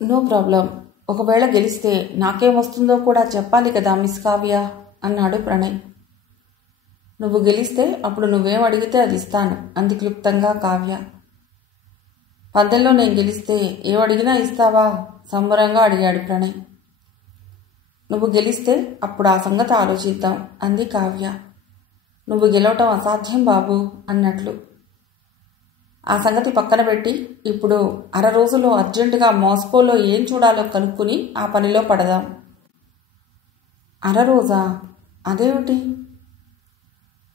No problem. ఒకవేళ గెలిస్తే నాకేం వస్తుందో కూడా చెప్పాలి కదా మిస్ కావ్య అన్నాడు ప్రణయ్. నువ్వు గెలిస్తే అప్పుడు నువ్వేం అడిగితే అది ఇస్తాను అంది క్లుప్తంగా కావ్య. పందెంలో నేను గెలిస్తే ఏమడిగినా ఇస్తావా సంబరంగా అడిగాడు ప్రణయ్. నువ్వు గెలిస్తే అప్పుడు ఆ సంగతి ఆలోచిద్దాం అంది కావ్య. నువ్వు గెలవటం అసాధ్యం బాబు అన్నట్లు. ఆ సంగతి పక్కన పెట్టి ఇప్పుడు 6 రోజుల్లో అర్జెంటుగా మాస్కోలో ఏం చూడాలో కనుక్కుని ఆ పనిలో పడదాం. 6 రోజా? అదేమిటి?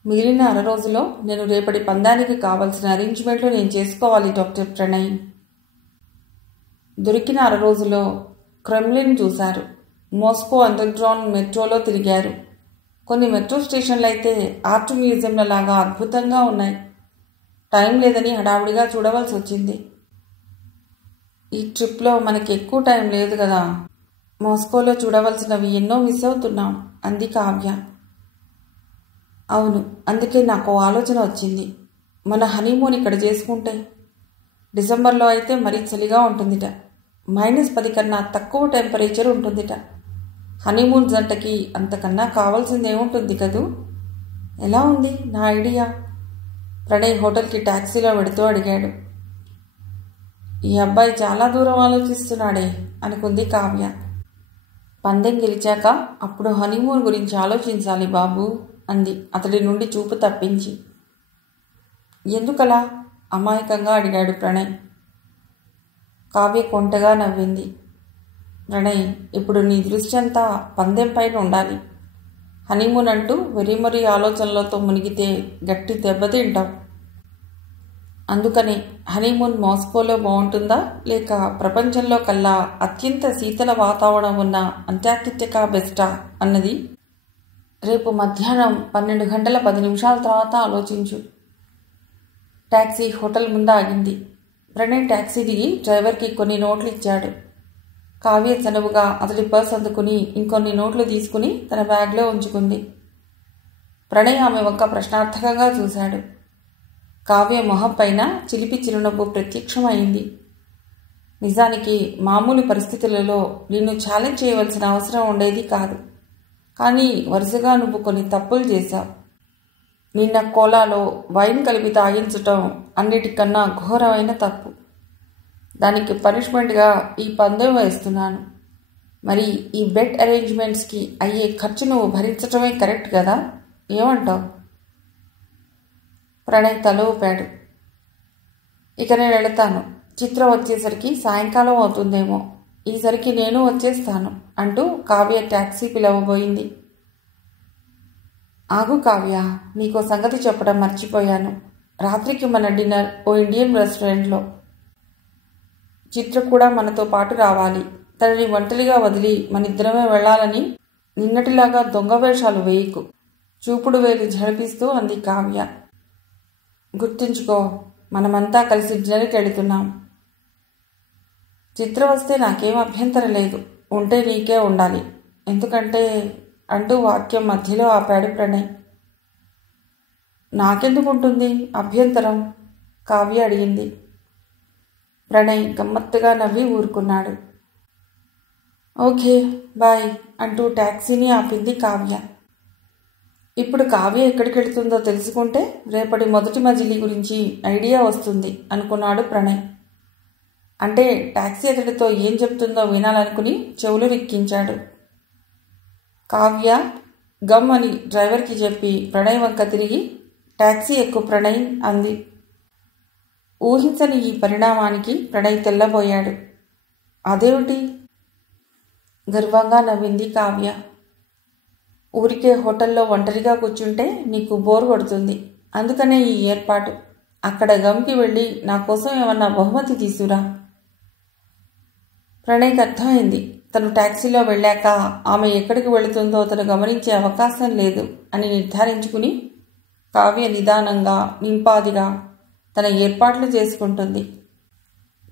మిగిలిన 6 రోజుల్లో నేను రేపటి పందానికి కావలసిన అరేంజ్మెంట్లు నేను చేసుకోవాలి డాక్టర్ ప్రణయ్. దొరికిన 6 రోజుల్లో క్రెమ్లిన్ చూశారు, మాస్కో అండర్గ్రౌండ్ మెట్రోలో తిరిగారు. కొన్ని మెట్రో స్టేషన్లు అయితే ఆర్ట్ మ్యూజియంల లాగా అద్భుతంగా ఉన్నాయి. టైం లేదని హడావుడిగా చూడవలసి వచ్చింది. ఈ ట్రిప్లో మనకి ఎక్కువ టైం లేదు కదా, మాస్కోలో చూడవలసినవి ఎన్నో మిస్ అవుతున్నాం అంది కావ్య. అవును, అందుకే నాకు ఆలోచన వచ్చింది. మన హనీమూన్ ఇక్కడ చేసుకుంటే డిసెంబర్లో అయితే మరీ చలిగా ఉంటుందిట. -10 కన్నా తక్కువ టెంపరేచర్ ఉంటుందిట. హనీమూన్ జంటకి అంతకన్నా కావాల్సింది ఏముంటుంది కదూ? ఎలా ఉంది నా ఐడియా? ప్రణయ్ హోటల్కి ట్యాక్సీలో వెడుతూ అడిగాడు. ఈ అబ్బాయి చాలా దూరం ఆలోచిస్తున్నాడే అనుకుంది కావ్య. పందెం గెలిచాక అప్పుడు హనీమూన్ గురించి ఆలోచించాలి బాబు అంది అతడి నుండి చూపు తప్పించి. ఎందుకలా అమాయకంగా అడిగాడు ప్రణయ్. కావ్య కొంటగా నవ్వింది. ప్రణయ్, ఇప్పుడు నీ దృష్టి అంతా పందెం పైన ఉండాలి. హనీమూన్ అంటూ వెరిమరీ ఆలోచనలతో మునిగితే గట్టి దెబ్బతింటావు. అందుకని హనీమూన్ మాస్కోలో బాగుంటుందా లేక ప్రపంచంలో కల్లా అత్యంత శీతల వాతావరణం ఉన్న అంటార్కిటికా బెస్టా అన్నది రేపు మధ్యాహ్నం 12 గంటల 10 నిమిషాల తర్వాత ఆలోచించు. ట్యాక్సీ హోటల్ ముందు ఆగింది. ప్రణయ్ ట్యాక్సీ దిగి డ్రైవర్కి కొన్ని నోట్లు ఇచ్చాడు. కావ్య చనువుగా అతడి పర్స్ అందుకుని ఇంకొన్ని నోట్లు తీసుకుని తన బ్యాగ్లో ఉంచుకుంది. ప్రణయ్ ఆమె వంక ప్రశ్నార్థకంగా చూశాడు. కావ్య మొహం పైన చిలిపి చిరునవ్వు ప్రత్యక్షమైంది. నిజానికి మామూలు పరిస్థితులలో నిన్ను ఛాలెంజ్ చేయవలసిన అవసరం ఉండేది కాదు. కానీ వరుసగా నువ్వు కొన్ని తప్పులు చేశావు. నిన్న కోలాలో వైన్ కలిపి తాగించటం అన్నిటికన్నా ఘోరమైన తప్పు. దానికి పనిష్మెంట్గా ఈ పందెం వేస్తున్నాను. మరి ఈ బెట్ అరేంజ్మెంట్స్కి అయ్యే ఖర్చు నువ్వు భరించటమే కరెక్ట్ కదా? ఏమంటావు? ప్రణయ్ తల ఊపాడు. ఇక నేను వెళతాను. చిత్ర వచ్చేసరికి సాయంకాలం అవుతుందేమో. ఈసరికి నేను వచ్చేస్తాను అంటూ కావ్య ట్యాక్సీ పిలవబోయింది. ఆగు కావ్య, నీకో సంగతి చెప్పడం మర్చిపోయాను. రాత్రికి మన డిన్నర్ ఓ ఇండియన్ రెస్టారెంట్లో. చిత్ర కూడా మనతో పాటు రావాలి. తనని ఒంటరిగా వదిలి మనిద్దరమే వెళ్లాలని నిన్నటిలాగా దొంగ వేషాలు వేయకు చూపుడు వేలు ఝడిపిస్తూ అంది కావ్య. గుర్తుంచుకో, మనమంతా కలిసి డిన్నర్కి వెళుతున్నాం. చిత్ర వస్తే నాకేం అభ్యంతరం లేదు. ఉంటే నీకే ఉండాలి. ఎందుకంటే అంటూ వాక్యం మధ్యలో ఆపాడు ప్రణయ్. నాకెందుకు ఉంటుంది అభ్యంతరం? కావ్య అడిగింది. ప్రణయ్ గమ్మత్తుగా నవ్వి ఊరుకున్నాడు. ఓకే బాయ్ అంటూ ట్యాక్సీని ఆపింది కావ్య. ఇప్పుడు కావ్య ఎక్కడికి వెళుతుందో తెలుసుకుంటే రేపటి మొదటి మజిలీ గురించి ఐడియా వస్తుంది అనుకున్నాడు ప్రణయ్. అంటే ట్యాక్సీ అతడితో ఏం చెప్తుందో వినాలనుకుని చెవులు రిక్కించాడు. కావ్య గమ్ అని డ్రైవర్కి చెప్పి ప్రణయ్ వంక తిరిగి ట్యాక్సీ ఎక్కు ప్రణయ్ అంది. ఊహించని ఈ పరిణామానికి ప్రణయ్ తెల్లబోయాడు. అదేమిటి? గర్వంగా నవ్వింది కావ్య. ఊరికే హోటల్లో ఒంటరిగా కూర్చుంటే నీకు బోర్ కొడుతుంది. అందుకనే ఈ ఏర్పాటు. అక్కడ గమ్కి వెళ్ళి నా కోసం ఏమన్నా బహుమతి తీసుకురా. ప్రణయ్కి అర్థమైంది. తను ట్యాక్సీలో వెళ్ళాక ఆమె ఎక్కడికి వెళుతుందో తను గమనించే అవకాశం లేదు అని నిర్ధారించుకుని కావ్య నిదానంగా నింపాదిగా తన ఏర్పాట్లు చేసుకుంటుంది.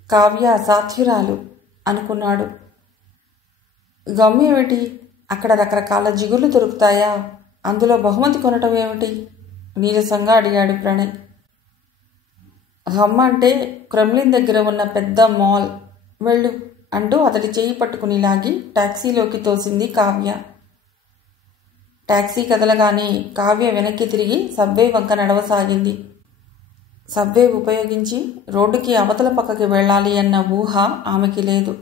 కావ్య అసాధ్యురాలు అనుకున్నాడు. గమ్మేమిటి? అక్కడ రకరకాల జిగుర్లు దొరుకుతాయా? అందులో బహుమతి కొనటం ఏమిటి? నీరసంగా అడిగాడు ప్రణయ్. గమ్మ అంటే క్రెమ్లిన్ దగ్గర ఉన్న పెద్ద మాల్. వెళ్ళు అంటూ అతడి చేయి పట్టుకుని లాగి టాక్సీలోకి తోసింది కావ్య. టాక్సీ కదలగానే కావ్య వెనక్కి తిరిగి సబ్వే వంక నడవసాగింది. సబ్వే ఉపయోగించి రోడ్డుకి అవతల పక్కకి వెళ్ళాలి అన్న ఊహ ఆమెకి లేదు.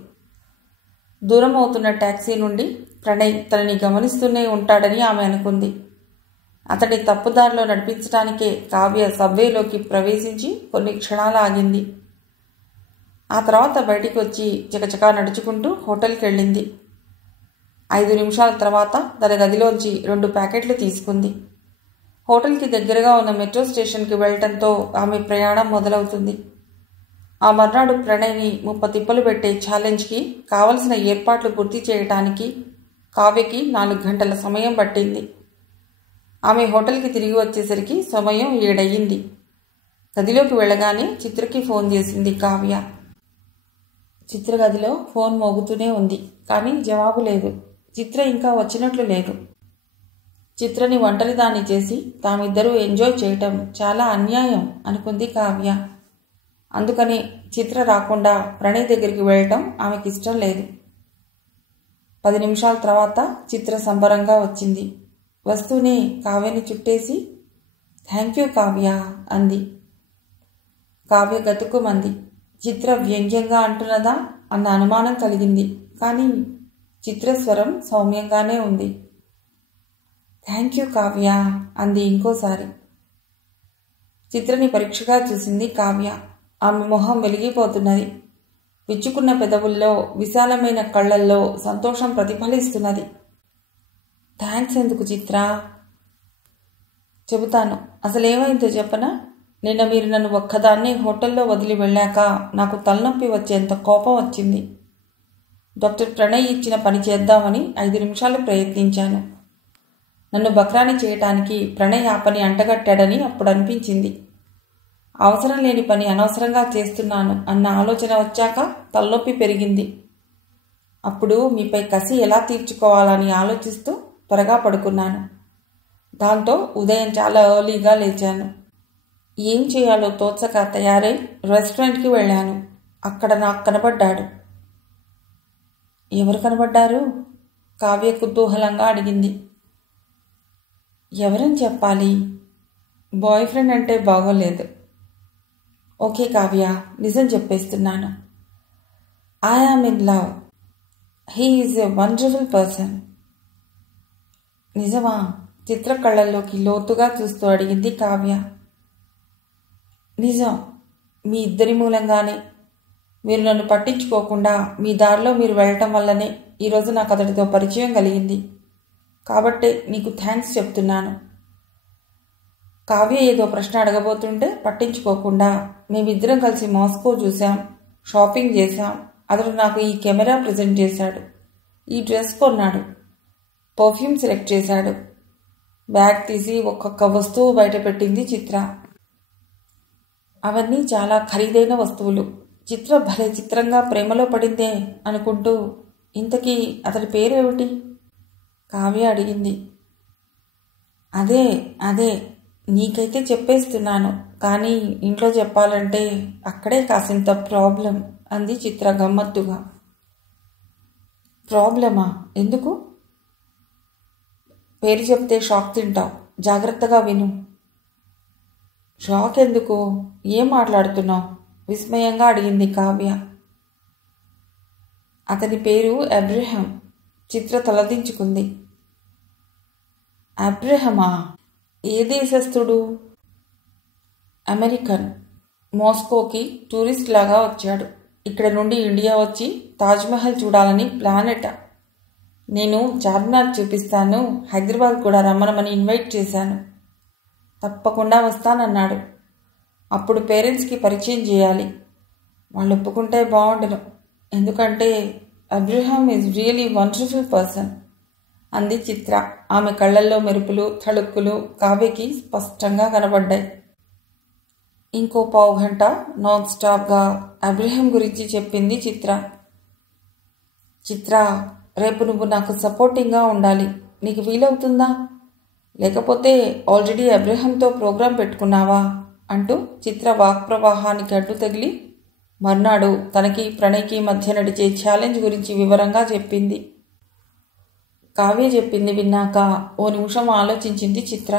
దూరం అవుతున్న టాక్సీ నుండి ప్రణయ్ తనని గమనిస్తూనే ఉంటాడని ఆమె అనుకుంది. అతడి తప్పుదారిలో నడిపించడానికే కావ్య సబ్వేలోకి ప్రవేశించి కొన్ని క్షణాలు ఆగింది. ఆ తర్వాత బయటికి వచ్చి చకచకా నడుచుకుంటూ హోటల్కి వెళ్ళింది. 5 నిమిషాల తర్వాత తన గదిలోంచి 2 ప్యాకెట్లు తీసుకుంది. హోటల్కి దగ్గరగా ఉన్న మెట్రో స్టేషన్కి వెళ్ళటంతో ఆమె ప్రయాణం మొదలవుతుంది. ఆ మర్నాడు ప్రణయ్ని 30 తిప్పలు పెట్టే ఛాలెంజ్కి కావలసిన ఏర్పాట్లు పూర్తి చేయటానికి కావ్యకి 4 గంటల సమయం పట్టింది. ఆమె హోటల్కి తిరిగి వచ్చేసరికి సమయం 7 అయ్యింది. గదిలోకి వెళ్ళగానే చిత్రకి ఫోన్ చేసింది కావ్య. చిత్ర గదిలో ఫోన్ మోగుతూనే ఉంది, కానీ జవాబు లేదు. చిత్ర ఇంకా వచ్చినట్లు లేదు. చిత్రని ఒంటరిదాన్ని చేసి తామిద్దరూ ఎంజాయ్ చేయటం చాలా అన్యాయం అనుకుంది కావ్య. అందుకని చిత్ర రాకుండా ప్రణయ్ దగ్గరికి వెళ్ళటం ఆమెకి ఇష్టం లేదు. 10 నిమిషాల తర్వాత చిత్ర సంబరంగా వచ్చింది. వస్తూనే కావ్యని చుట్టేసి థ్యాంక్ యూ కావ్య అంది. కావ్య గతుక్కుమంది. చిత్ర వ్యంగ్యంగా అంటున్నదా అన్న అనుమానం కలిగింది. కానీ చిత్రస్వరం సౌమ్యంగానే ఉంది. థ్యాంక్ యూ కావ్య అంది ఇంకోసారి. చిత్రని పరీక్షగా చూసింది కావ్య. ఆమె మొహం వెలిగిపోతున్నది. విచ్చుకున్న పెదవుల్లో, విశాలమైన కళ్ళల్లో సంతోషం ప్రతిఫలిస్తున్నది. థ్యాంక్స్ ఎందుకు చిత్ర? చెబుతాను. అసలేమైందో చెప్పనా? నిన్న మీరు నన్ను ఒక్కదాన్నే హోటల్లో వదిలి వెళ్ళాక నాకు తలనొప్పి వచ్చేంత కోపం వచ్చింది. డాక్టర్ ప్రణయ్ ఇచ్చిన పని చేద్దామని 5 నిమిషాలు ప్రయత్నించాను. నన్ను బక్రాని చేయటానికి ప్రణయ్ ఆ పని అంటగట్టాడని అప్పుడు అనిపించింది. అవసరం లేని పని అనవసరంగా చేస్తున్నాను అన్న ఆలోచన వచ్చాక తలనొప్పి పెరిగింది. అప్పుడు మీపై కసి ఎలా తీర్చుకోవాలని ఆలోచిస్తూ త్వరగా పడుకున్నాను. దాంతో ఉదయం చాలా ఎర్లీగా లేచాను. ఏం చేయాలో తోచక తయారై రెస్టారెంట్కి వెళ్ళాను. అక్కడ నాకు కనబడ్డాడు. ఎవరు కనబడ్డారు? కావ్య కుతూహలంగా అడిగింది. ఎవరని చెప్పాలి? బాయ్ ఫ్రెండ్ అంటే బాగోలేదు. ఓకే కావ్య, నిజం చెప్పేస్తున్నాను. I am in love. He is a wonderful person. నిజమా? చిత్ర కళ్ళల్లోకి లోతుగా చూస్తూ అడిగింది కావ్య. నిజం. మీ ఇద్దరి మూలంగానే. మీరు నన్ను పట్టించుకోకుండా మీ దారిలో మీరు వెళ్ళటం వల్లనే ఈరోజు నాకు అతడితో పరిచయం కలిగింది. కాబట్టే నీకు థ్యాంక్స్ చెప్తున్నాను. కావ్య ఏదో ప్రశ్న అడగబోతుంటే పట్టించుకోకుండా మేమిద్దరం కలిసి మాస్కో చూసాం, షాపింగ్ చేశాం. అతడు నాకు ఈ కెమెరా ప్రజెంట్ చేశాడు, ఈ డ్రెస్ కొన్నాడు, పర్ఫ్యూమ్ సెలెక్ట్ చేశాడు. బ్యాగ్ తీసి ఒక్కొక్క వస్తువు బయట పెట్టింది చిత్ర. అవన్నీ చాలా ఖరీదైన వస్తువులు. చిత్ర భలే చిత్రంగా ప్రేమలో పడిందే అనుకుంటూ, ఇంతకీ అతడి పేరేమిటి? కావ్య అడిగింది. అదే నీకైతే చెప్పేస్తున్నాను, కానీ ఇంట్లో చెప్పాలంటే అక్కడే కాసింత ప్రాబ్లం అంది చిత్ర గమ్మత్తుగా. ప్రాబ్లమా? ఎందుకు? పేరు చెప్తే షాక్ తింటావు. జాగ్రత్తగా విను. షాక్ ఎందుకు? ఏం మాట్లాడుతున్నావు? విస్మయంగా అడిగింది కావ్య. అతని పేరు అబ్రహం. చిత్ర తలదించుకుంది. అబ్రహమా? ఏ దేశస్థుడు? అమెరికన్. మాస్కోకి టూరిస్ట్ లాగా వచ్చాడు. ఇక్కడ నుండి ఇండియా వచ్చి తాజ్మహల్ చూడాలని ప్లాన్ అట. నేను చార్మినార్ చూపిస్తాను, హైదరాబాద్ కూడా రమ్మనమని ఇన్వైట్ చేశాను. తప్పకుండా వస్తానన్నాడు. అప్పుడు పేరెంట్స్కి పరిచయం చేయాలి. వాళ్ళు ఒప్పుకుంటే బాగుండును. ఎందుకంటే Abraham is really wonderful person అంది చిత్ర. ఆమె కళ్ళల్లో మెరుపులు, తళుక్కులు కావ్యకి స్పష్టంగా కనబడ్డాయి. ఇంకో పావుగంట నాన్ స్టాప్గా అబ్రహం గురించి చెప్పింది చిత్ర. చిత్ర, రేపు నువ్వు నాకు సపోర్టింగ్గా ఉండాలి. నీకు వీలవుతుందా? లేకపోతే ఆల్రెడీ అబ్రహంతో ప్రోగ్రాం పెట్టుకున్నావా అంటూ చిత్ర వాక్ ప్రవాహానికి అడ్డు తగిలి మర్నాడు తనకి ప్రణయ్కి మధ్య నడిచే ఛాలెంజ్ గురించి వివరంగా చెప్పింది. కావ్య చెప్పింది విన్నాక ఓ నిమిషం ఆలోచించింది చిత్ర.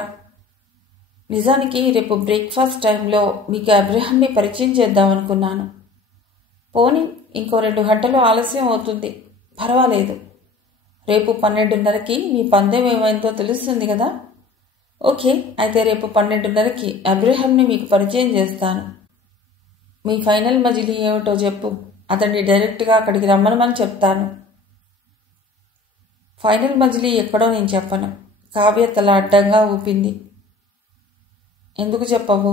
నిజానికి రేపు బ్రేక్ఫాస్ట్ టైంలో మీకు అబ్రహాంని పరిచయం చేద్దామనుకున్నాను. పోనీ ఇంకో 2 గంటలు ఆలస్యం అవుతుంది, పర్వాలేదు. రేపు 12:30కి మీ పందెం ఏమైందో తెలుస్తుంది కదా. ఓకే, అయితే రేపు 12:30కి అబ్రహాంని మీకు పరిచయం చేస్తాను. మీ ఫైనల్ మజిలీ ఏమిటో చెప్పు, అతన్ని డైరెక్ట్గా అక్కడికి రమ్మనమని చెప్తాను. ఫైనల్ మజిలీ ఎక్కడో నేను చెప్పను. కావ్య తల అడ్డంగా ఊపింది. ఎందుకు చెప్పవు?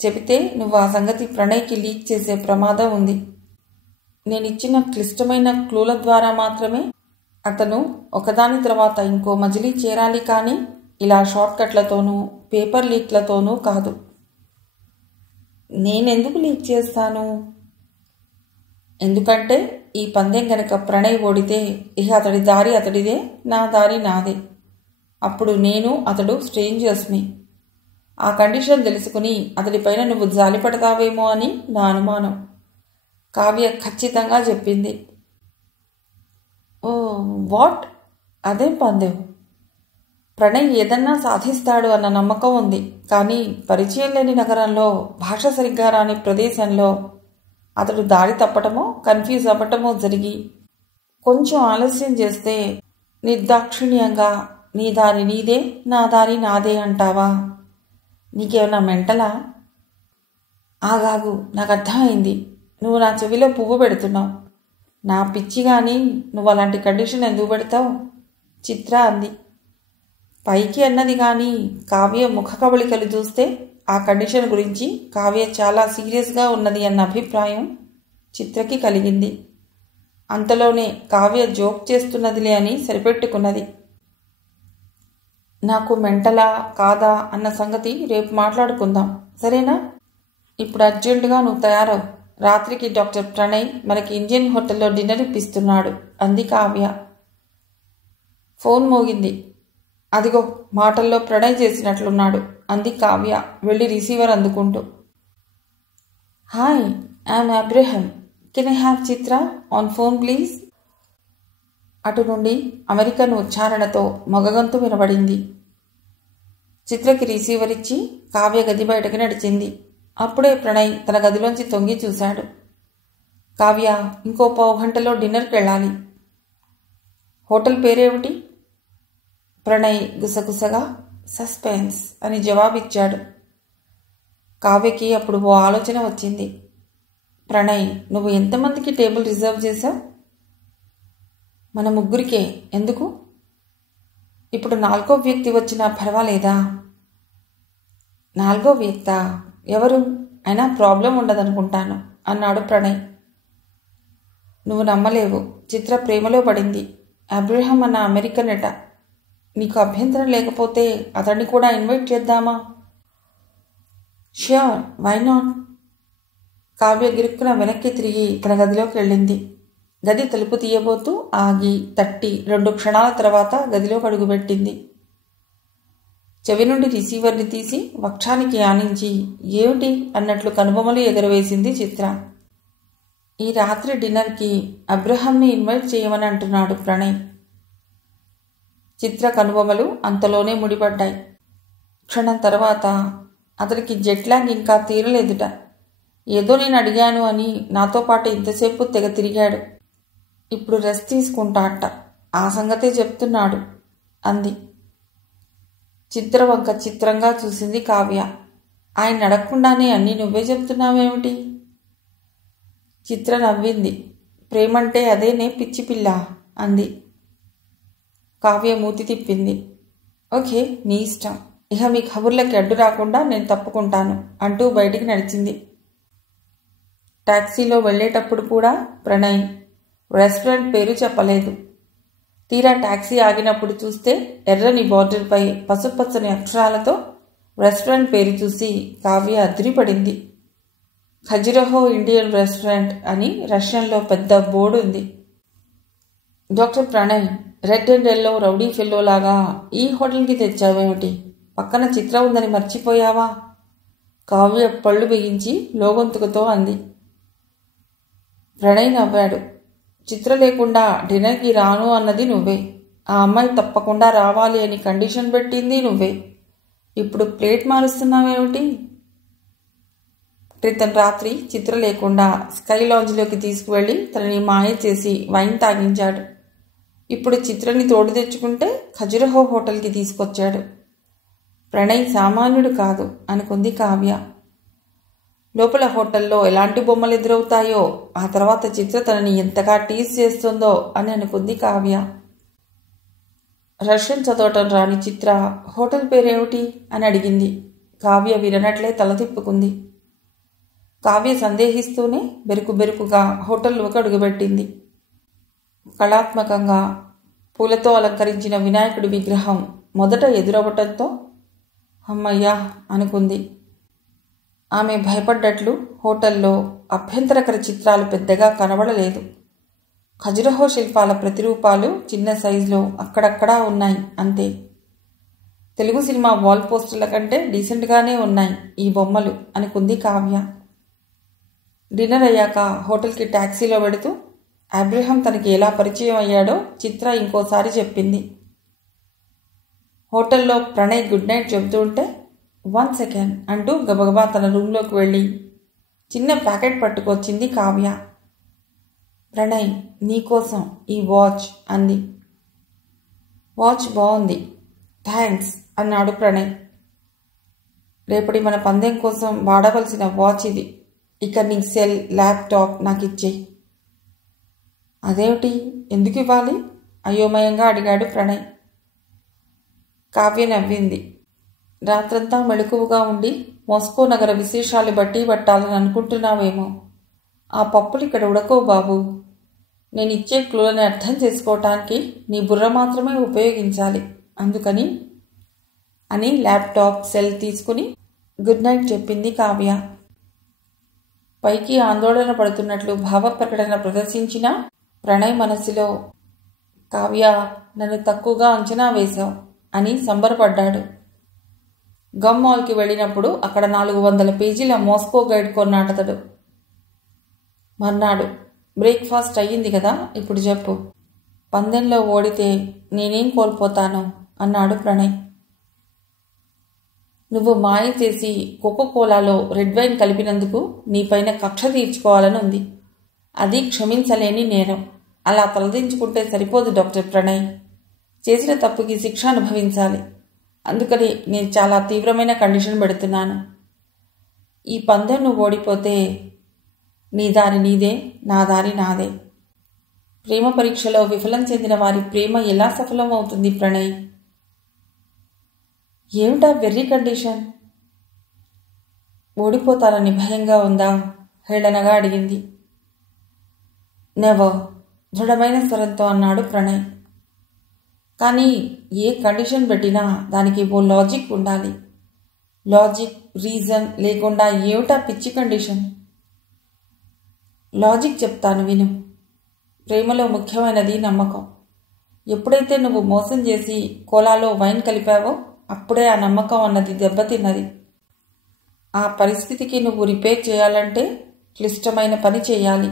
చెబితే నువ్వు ఆ సంగతి ప్రణయ్కి లీక్ చేసే ప్రమాదం ఉంది. నేనిచ్చిన క్లిష్టమైన క్లూల ద్వారా మాత్రమే అతను ఒకదాని తర్వాత ఇంకో మజిలీ చేరాలి, కానీ ఇలా షార్ట్కట్లతోనూ పేపర్ లీక్లతోనూ కాదు. నేనెందుకు లీక్ చేస్తాను? ఎందుకంటే ఈ పందెం గనక ప్రణయ్ ఓడితే ఇక అతడి దారి అతడిదే, నా దారి నాదే. అప్పుడు నేను అతడు స్ట్రేంజర్స్ని. ఆ కండిషన్ తెలుసుకుని అతడిపైన నువ్వు జాలిపడతావేమో అని నా అనుమానం. కావ్య ఖచ్చితంగా చెప్పింది. Oh what? అదేం పందెం? ప్రణయ్ ఏదన్నా సాధిస్తాడు అన్న నమ్మకం ఉంది, కానీ పరిచయం లేని నగరంలో, భాష సరిగ్గా రాని ప్రదేశంలో అతడు దారి తప్పటమో కన్ఫ్యూజ్ అవ్వటమో జరిగి కొంచెం ఆలస్యం చేస్తే నిర్దాక్షిణ్యంగా నీ దారి నీదే, నా దారి నాదే అంటావా? నీకేమన్నా మెంటలా? ఆగాగు, నాకు అర్థమైంది. నువ్వు నా చెవిలో పువ్వు పెడుతున్నావు. నా పిచ్చి కానీ నువ్వు అలాంటి కండిషన్ ఎందుకు పెడతావు? చిత్ర అంది. పైకి అన్నది కానీ కావ్య ముఖ కవళికలు చూస్తే ఆ కండిషన్ గురించి కావ్య చాలా సీరియస్గా ఉన్నది అన్న అభిప్రాయం చిత్రకి కలిగింది. అంతలోనే కావ్య జోక్ చేస్తున్నదిలే అని సరిపెట్టుకున్నది. నాకు మెంటలా కాదా అన్న సంగతి రేపు మాట్లాడుకుందాం, సరేనా? ఇప్పుడు అర్జెంటుగా నువ్వు తయారవు. రాత్రికి డాక్టర్ ప్రణయ్ మనకి ఇండియన్ హోటల్లో డిన్నర్ ఇప్పిస్తున్నాడు అంది కావ్య. ఫోన్ మోగింది. అదిగో మాటల్లో ప్రణయ్ చేసినట్లున్నాడు అంది కావ్య వెళ్ళి రిసీవర్ అందుకుంటూ. Hi, I'm Abraham. Can I have Chitra on phone please? అటు నుండి అమెరికన్ ఉచ్చారణతో మగగంతు వినబడింది. చిత్రకి రిసీవర్ ఇచ్చి కావ్య గది బయటకు నడిచింది. అప్పుడే ప్రణయ్ తన గదిలోంచి తొంగి చూశాడు. కావ్య, ఇంకో 15 గంటలో డిన్నర్కి వెళ్ళాలి. హోటల్ పేరేమిటి? ప్రణయ్ గుసగుసగా సస్పెన్స్ అని జవాబిచ్చాడు. కావ్యకి అప్పుడు ఓ ఆలోచన వచ్చింది. ప్రణయ్, నువ్వు ఎంతమందికి టేబుల్ రిజర్వ్ చేశావు? మన ముగ్గురికే. ఎందుకు? ఇప్పుడు 4వ వ్యక్తి వచ్చినా పర్వాలేదా? 4వ వ్యక్తా? ఎవరు? అయినా ప్రాబ్లం ఉండదనుకుంటాను అన్నాడు ప్రణయ్. నువ్వు నమ్మలేవు. చిత్ర ప్రేమలో పడింది. అబ్రహం అన్న అమెరికన్ ఎట. నీకు అభ్యంతరం లేకపోతే అతన్ని కూడా ఇన్వైట్ చేద్దామా? Sure, why not? కావ్య గిరుక్కున వెనక్కి తిరిగి తన గదిలోకి వెళ్ళింది. గది తలుపు తీయబోతూ ఆగి తట్టి 2 క్షణాల తర్వాత గదిలోకి అడుగుపెట్టింది. చెవి నుండి రిసీవర్ని తీసి వక్షానికి ఆనించి ఏమిటి అన్నట్లు కనుబొమలు ఎగరవేసింది చిత్ర. ఈ రాత్రి డిన్నర్కి అబ్రహాంని ఇన్వైట్ చేయమని అంటున్నాడు ప్రణయ్. చిత్ర కనుబొమలు అంతలోనే ముడిపడ్డాయి. క్షణం తర్వాత అతడికి జెట్లాగ్ ఇంకా తీరలేదుట. ఏదో నేను అడిగాను అని నాతో పాటు ఇంతసేపు తెగ తిరిగాడు. ఇప్పుడు రెస్ట్ తీసుకుంటాట. ఆ సంగతే చెప్తున్నాడు అంది. చిత్ర వంక చిత్రంగా చూసింది కావ్య. ఆయన అడగకుండానే అన్నీ నువ్వే చెప్తున్నావేమిటి? చిత్ర నవ్వింది. ప్రేమంటే అదేనే పిచ్చి పిల్ల అంది. కావ్య మూతి తిప్పింది. ఓకే, నీ ఇష్టం. ఇక మీ కబుర్లకి అడ్డు రాకుండా నేను తప్పుకుంటాను అంటూ బయటికి నడిచింది. టాక్సీలో వెళ్లేటప్పుడు కూడా ప్రణయ్ రెస్టారెంట్ పేరు చెప్పలేదు. తీరా టాక్సీ ఆగినప్పుడు చూస్తే ఎర్రని బార్డర్పై పసుపచ్చని అక్షరాలతో రెస్టారెంట్ పేరు చూసి కావ్య అదిరిపడింది. ఖజురహో ఇండియన్ రెస్టారెంట్ అని రష్యన్లో పెద్ద బోర్డు ఉంది. Doctor Pranay, red and yellow rowdy ఫెల్లోలాగా ఈ హోటల్కి తెచ్చావేమిటి? పక్కన చిత్ర ఉందని మర్చిపోయావా? కావ్య పళ్ళు బిగించి లోగొంతుకుతో అంది. ప్రణయ్ నవ్వాడు. చిత్ర లేకుండా డిన్నర్కి రాను అన్నది నువ్వే. ఆ అమ్మాయి తప్పకుండా రావాలి అని కండిషన్ పెట్టింది నువ్వే. ఇప్పుడు ప్లేట్ మారుస్తున్నావేమిటి? క్రితం రాత్రి చిత్ర లేకుండా స్కై లాంజ్లోకి తీసుకువెళ్ళి తనని మాయ చేసి వైన్ తాగించాడు. ఇప్పుడు చిత్రని తోడు తెచ్చుకుంటే ఖజురహో హోటల్కి తీసుకొచ్చాడు. ప్రణయ్ సామాన్యుడు కాదు అనుకుంది కావ్య. లోపల హోటల్లో ఎలాంటి బొమ్మలు ఎదురవుతాయో, ఆ తర్వాత చిత్ర తనని ఎంతగా టీజ్ చేస్తుందో అని అనుకుంది కావ్య. రష్యన్ చదవటం రాని చిత్ర హోటల్ పేరేమిటి అని అడిగింది. కావ్య విననట్లే తల తిప్పుకుంది. కావ్య సందేహిస్తూనే బెరుకుగా హోటల్లోకి అడుగుపెట్టింది. కళాత్మకంగా పూలతో అలంకరించిన వినాయకుడి విగ్రహం మొదట ఎదురవ్వటంతో అమ్మయ్యా అనుకుంది. ఆమె భయపడ్డట్లు హోటల్లో అభ్యంతరకర చిత్రాలు పెద్దగా కనబడలేదు. ఖజురహో శిల్పాల ప్రతిరూపాలు చిన్న సైజులో అక్కడక్కడా ఉన్నాయి అంతే. తెలుగు సినిమా వాల్ పోస్టర్ల కంటే డీసెంట్గానే ఉన్నాయి ఈ బొమ్మలు అనుకుంది కావ్య. డిన్నర్ అయ్యాక హోటల్కి ట్యాక్సీలో వెడుతూ అబ్రహం తనకి ఎలా పరిచయం అయ్యాడో చిత్ర ఇంకోసారి చెప్పింది. హోటల్లో ప్రణయ్ గుడ్ నైట్ చెబుతూ ఉంటే 1 సెకండ్ అంటూ గబగబా తన రూంలోకి వెళ్ళి చిన్న ప్యాకెట్ పట్టుకొచ్చింది కావ్య. ప్రణయ్, నీకోసం ఈ వాచ్ అంది. వాచ్ బాగుంది, థ్యాంక్స్ అన్నాడు ప్రణయ్. రేపటి మన పందెం కోసం వాడవలసిన వాచ్ ఇది. ఇక నీ సెల్, ల్యాప్టాప్ నాకు ఇచ్చేయి. అదేమిటి, ఎందుకు ఇవ్వాలి? అయోమయంగా అడిగాడు ప్రణయ్. కావ్య నవ్వింది. రాత్రంతా మెలకువగా ఉండి మాస్కో నగర విశేషాలు బట్టి పట్టాలని అనుకుంటున్నావేమో. ఆ పప్పులు ఇక్కడ ఉడకవు బాబు. నేను ఇచ్చే క్లూలని అర్థం చేసుకోవటానికి నీ బుర్ర మాత్రమే ఉపయోగించాలి. అందుకని అని ల్యాప్టాప్, సెల్ తీసుకుని గుడ్ నైట్ చెప్పింది కావ్య. పైకి ఆందోళన పడుతున్నట్లు భావ ప్రకటన ప్రదర్శించిన ప్రణయ్ మనసులో కావ్య, నన్ను తక్కువగా అంచనా వేశావు అని సంబరపడ్డాడు. గమ్ మాల్కి వెళ్ళినప్పుడు అక్కడ 400 పేజీల మాస్కో గైడ్ కొన్నాడతడు. మర్నాడు, బ్రేక్ఫాస్ట్ అయ్యింది కదా, ఇప్పుడు చెప్పు. పందెంలో ఓడితే నేనేం కోల్పోతాను అన్నాడు ప్రణయ్. నువ్వు మాయ చేసి కోకోకోలాలో రెడ్ వైన్ కలిపినందుకు నీపైన కక్ష తీర్చుకోవాలని ఉంది. అది క్షమించలేని నేరం. అలా తలదించుకుంటే సరిపోదు డాక్టర్ ప్రణయ్. చేసిన తప్పుకి శిక్ష అనుభవించాలి. అందుకని నేను చాలా తీవ్రమైన కండిషన్ పెడుతున్నాను. ఈ పందెం నువ్వు ఓడిపోతే నీ దారి నీదే, నా దారి నాదే. ప్రేమ పరీక్షలో విఫలం చెందిన వారి ప్రేమ ఎలా సఫలం అవుతుంది ప్రణయ్? ఏమిటా వెర్రి కండిషన్? ఓడిపోతానని భయంగా ఉందా? హేళనగా అడిగింది. నెవర్, దృఢమైన స్వరంతో అన్నాడు ప్రణయ్. కానీ ఏ కండిషన్ పెట్టినా దానికి ఓ లాజిక్ ఉండాలి. లాజిక్, రీజన్ లేకుండా ఏమిటా పిచ్చి కండిషన్? లాజిక్ చెప్తాను విను. ప్రేమలో ముఖ్యమైనది నమ్మకం. ఎప్పుడైతే నువ్వు మోసం చేసి కోలాలో వైన్ కలిపావో అప్పుడే ఆ నమ్మకం అన్నది దెబ్బతిన్నది. ఆ పరిస్థితికి నువ్వు రిపేర్ చేయాలంటే క్లిష్టమైన పని చేయాలి.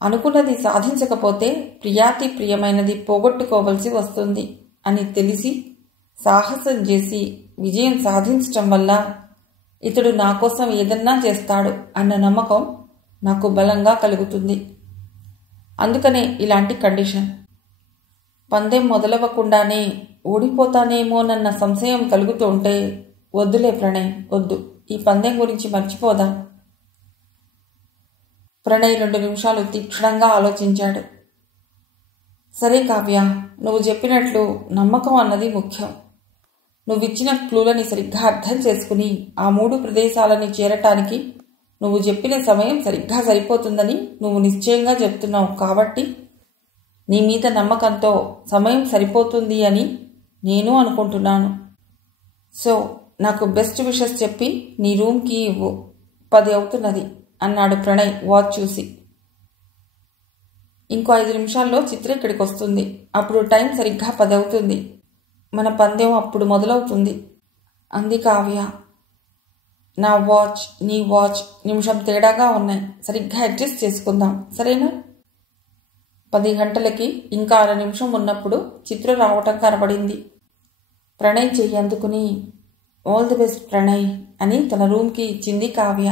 అనుకున్నది సాధించకపోతే ప్రియాతి ప్రియమైనది పోగొట్టుకోవలసి వస్తుంది అని తెలిసి సాహసం చేసి విజయం సాధించటం వల్ల ఇతడు నా కోసం ఏదన్నా చేస్తాడు అన్న నమ్మకం నాకు బలంగా కలుగుతుంది. అందుకనే ఇలాంటి కండిషన్. పందెం మొదలవ్వకుండానే ఓడిపోతానేమోనన్న సంశయం కలుగుతుంటే వద్దులే ప్రణయ్, వద్దు. ఈ పందెం గురించి మర్చిపోదాం. ప్రణయ్ 2 నిమిషాలు తీక్షణంగా ఆలోచించాడు. సరే కావ్య, నువ్వు చెప్పినట్లు నమ్మకం అన్నది ముఖ్యం. నువ్విచ్చిన క్లూలని సరిగ్గా అర్థం చేసుకుని ఆ 3 ప్రదేశాలని చేరటానికి నువ్వు చెప్పిన సమయం సరిగ్గా సరిపోతుందని నువ్వు నిశ్చయంగా చెప్తున్నావు. కాబట్టి నీ మీద నమ్మకంతో సమయం సరిపోతుంది అని నేను అనుకుంటున్నాను. సో నాకు బెస్ట్ విషెస్ చెప్పి నీ రూమ్కి ఇవ్వు. 10 అవుతున్నది అన్నాడు ప్రణయ్ వాచ్ చూసి. ఇంకో 5 నిమిషాల్లో చిత్ర ఇక్కడికి వస్తుంది. అప్పుడు టైం సరిగ్గా 10 అవుతుంది. మన పందెం అప్పుడు మొదలవుతుంది అంది కావ్య. నా వాచ్, నీ వాచ్ నిమిషం తేడాగా ఉన్నాయి. సరిగ్గా అడ్జస్ట్ చేసుకుందాం, సరేనా? 10 గంటలకి ఇంకా 1 నిమిషం ఉన్నప్పుడు చిత్ర రావటం కనబడింది. ప్రణయ్ చెయ్యి అందుకుని ఆల్ ది బెస్ట్ ప్రణయ్ అని తన రూమ్కి ఇచ్చింది కావ్య.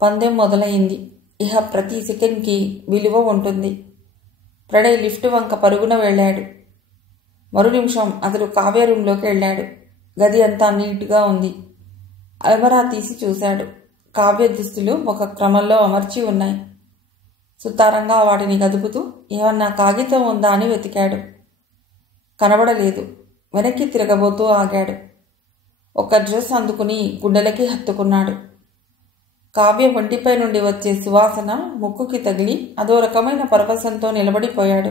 పందెం మొదలైంది. ఇహ ప్రతి సెకండ్కి విలువ ఉంటుంది. ప్రణయ్ లిఫ్ట్ వంక పరుగున వెళ్ళాడు. మరు నిమిషం అతడు కావ్య రూంలోకి వెళ్ళాడు. గది అంతా నీట్గా ఉంది. అల్మరా తీసి చూశాడు. కావ్య దుస్తులు ఒక క్రమంలో అమర్చి ఉన్నాయి. సుతారంగా వాటిని కదుపుతూ ఏమన్నా కాగితం ఉందా అని వెతికాడు. కనబడలేదు. వెనక్కి తిరగబోతూ ఆగాడు. ఒక డ్రెస్ అందుకుని గుండెలకి హత్తుకున్నాడు. కావ్య ఒంటిపై నుండి వచ్చే సువాసన ముక్కుకి తగిలి అదో రకమైన పరవశంతో నిలబడిపోయాడు.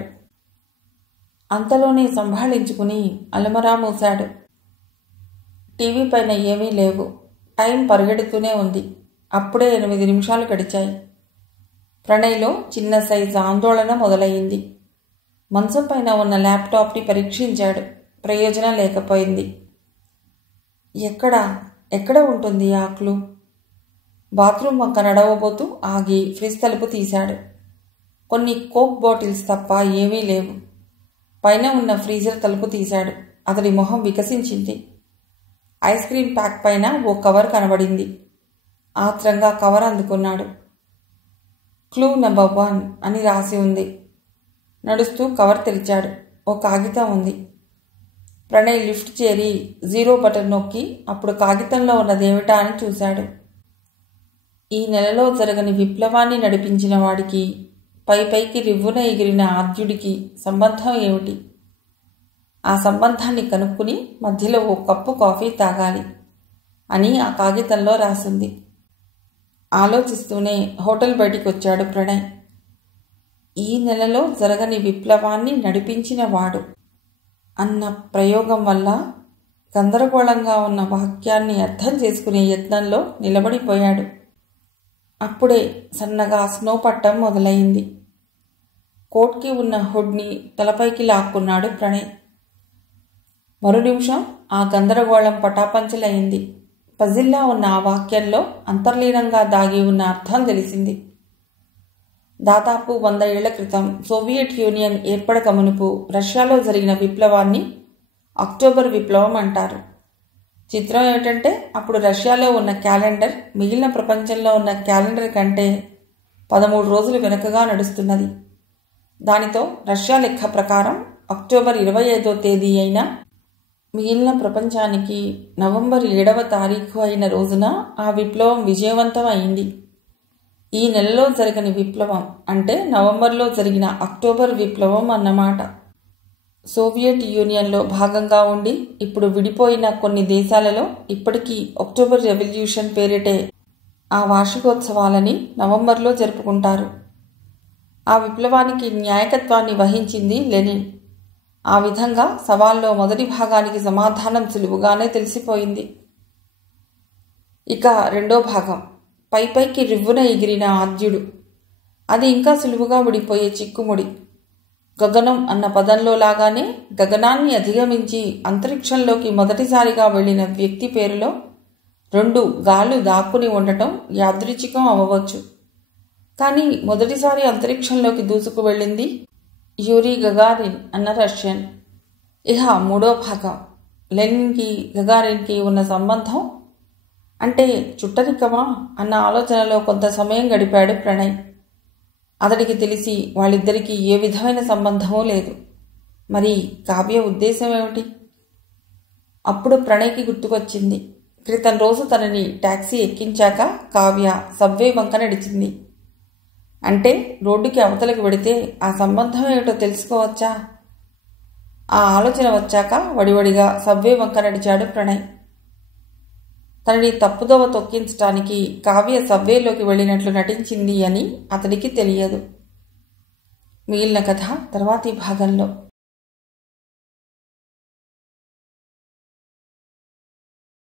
అంతలోనే సంభాళించుకుని అల్మరా మూశాడు. టీవీ పైన ఏమీ లేవు. టైం పరిగెడుతూనే ఉంది. అప్పుడే 8 నిమిషాలు గడిచాయి. ప్రణయ్లో చిన్న సైజు ఆందోళన మొదలయ్యింది. మంచం పైన ఉన్న ల్యాప్టాప్ని పరీక్షించాడు. ప్రయోజనం లేకపోయింది. ఎక్కడ ఉంటుంది ఆ క్లూ? బాత్రూమ్ వంక నడవబోతూ ఆగి ఫ్రిడ్జ్ తలుపు తీశాడు. కొన్ని కోక్ బాటిల్స్ తప్ప ఏమీ లేవు. పైన ఉన్న ఫ్రీజర్ తలుపు తీశాడు. అతడి మొహం వికసించింది. ఐస్ క్రీమ్ ప్యాక్ పైన ఓ కవర్ కనబడింది. ఆత్రంగా కవర్ అందుకున్నాడు. క్లూ నెంబర్ 1 అని రాసి ఉంది. నడుస్తూ కవర్ తెరిచాడు. ఓ కాగితం ఉంది. ప్రణయ్ లిఫ్ట్ చేరి 0 బటన్ నొక్కి అప్పుడు కాగితంలో ఉన్నదేమిటా అని చూశాడు. ఈ నెలలో జరగని విప్లవాన్ని నడిపించిన వాడికి, పైకి రివ్వున ఎగిరిన ఆద్యుడికి సంబంధం ఏమిటి? ఆ సంబంధాన్ని కనుక్కుని మధ్యలో ఓ కప్పు కాఫీ తాగాలి అని ఆ కాగితంలో రాసింది. ఆలోచిస్తూనే హోటల్ బయటికి వచ్చాడు ప్రణయ్. ఈ నెలలో జరగని విప్లవాన్ని నడిపించిన వాడు అన్న ప్రయోగం వల్ల గందరగోళంగా ఉన్న వాక్యాన్ని అర్థం చేసుకునే యత్నంలో నిలబడిపోయాడు. అప్పుడే సన్నగా స్నో పట్టం మొదలైంది. కోట్కి ఉన్న హుడ్ని తలపైకి లాక్కున్నాడు ప్రణయ్. మరు నిమిషం ఆ గందరగోళం పటాపంచలైంది. పజిల్లా ఉన్న ఆ వాక్యంలో అంతర్లీనంగా దాగి ఉన్న అర్థం తెలిసింది. దాదాపు 100 ఏళ్ల క్రితం సోవియట్ యూనియన్ ఏర్పడక మునుపు రష్యాలో జరిగిన విప్లవాన్ని అక్టోబర్ విప్లవం అంటారు. చిత్రం ఏమిటంటే అప్పుడు రష్యాలో ఉన్న క్యాలెండర్ మిగిలిన ప్రపంచంలో ఉన్న క్యాలెండర్ కంటే 13 రోజులు వెనుకగా నడుస్తున్నది. దానితో రష్యా లెక్క ప్రకారం అక్టోబర్ 25వ తేదీ అయినా మిగిలిన ప్రపంచానికి నవంబర్ 7వ తారీఖు అయిన రోజున ఆ విప్లవం విజయవంతం అయింది. ఈ నెలలో జరగని విప్లవం అంటే నవంబర్లో జరిగిన అక్టోబర్ విప్లవం అన్నమాట. సోవియట్ యూనియన్లో భాగంగా ఉండి ఇప్పుడు విడిపోయిన కొన్ని దేశాలలో ఇప్పటికీ అక్టోబర్ రెవల్యూషన్ పేరిటే ఆ వార్షికోత్సవాలని నవంబర్లో జరుపుకుంటారు. ఆ విప్లవానికి నాయకత్వాన్ని వహించింది లెనిన్. ఆ విధంగా సవాల్లో మొదటి భాగానికి సమాధానం సులువుగానే తెలిసిపోయింది. ఇక రెండో భాగం, పైకి రివ్వున ఎగిరిన ఆద్యుడు. అది ఇంకా సులువుగా విడిపోయే చిక్కుముడి. గగనం అన్న పదంలో లాగానే గగనాన్ని అధిగమించి అంతరిక్షంలోకి మొదటిసారిగా వెళ్లిన వ్యక్తి పేరులో 2 గాలు దాక్కుని ఉండటం యాదృచ్ఛికం అవ్వవచ్చు. కానీ మొదటిసారి అంతరిక్షంలోకి దూసుకు వెళ్ళింది యూరీ గగారిన్ అన్న రష్యన్. ఇహ మూడో భాగం, లెనిన్కి గగారిన్కి ఉన్న సంబంధం అంటే చుట్టరికమా అన్న ఆలోచనలో కొంత సమయం గడిపాడు ప్రణయ్. అతడికి తెలిసి వాళ్ళిద్దరికీ ఏ విధమైన సంబంధమూ లేదు. మరి కావ్య ఉద్దేశం ఏమిటి? అప్పుడు ప్రణయ్కి గుర్తుకొచ్చింది. క్రితం రోజు తనని టాక్సీ ఎక్కించాక కావ్య సబ్వే వంక నడిచింది. అంటే రోడ్డుకి అవతలకు వెడితే ఆ సంబంధం ఏమిటో తెలుసుకోవచ్చా? ఆ ఆలోచన వచ్చాక వడివడిగా సబ్వే వంక నడిచాడు ప్రణయ్. తనని తప్పుదోవ తొక్కించటానికి కావ్య సబ్వేలోకి వెళ్ళినట్లు నటించింది అని అతడికి తెలియదు. మిగిలిన కథ తర్వాతి భాగంలో.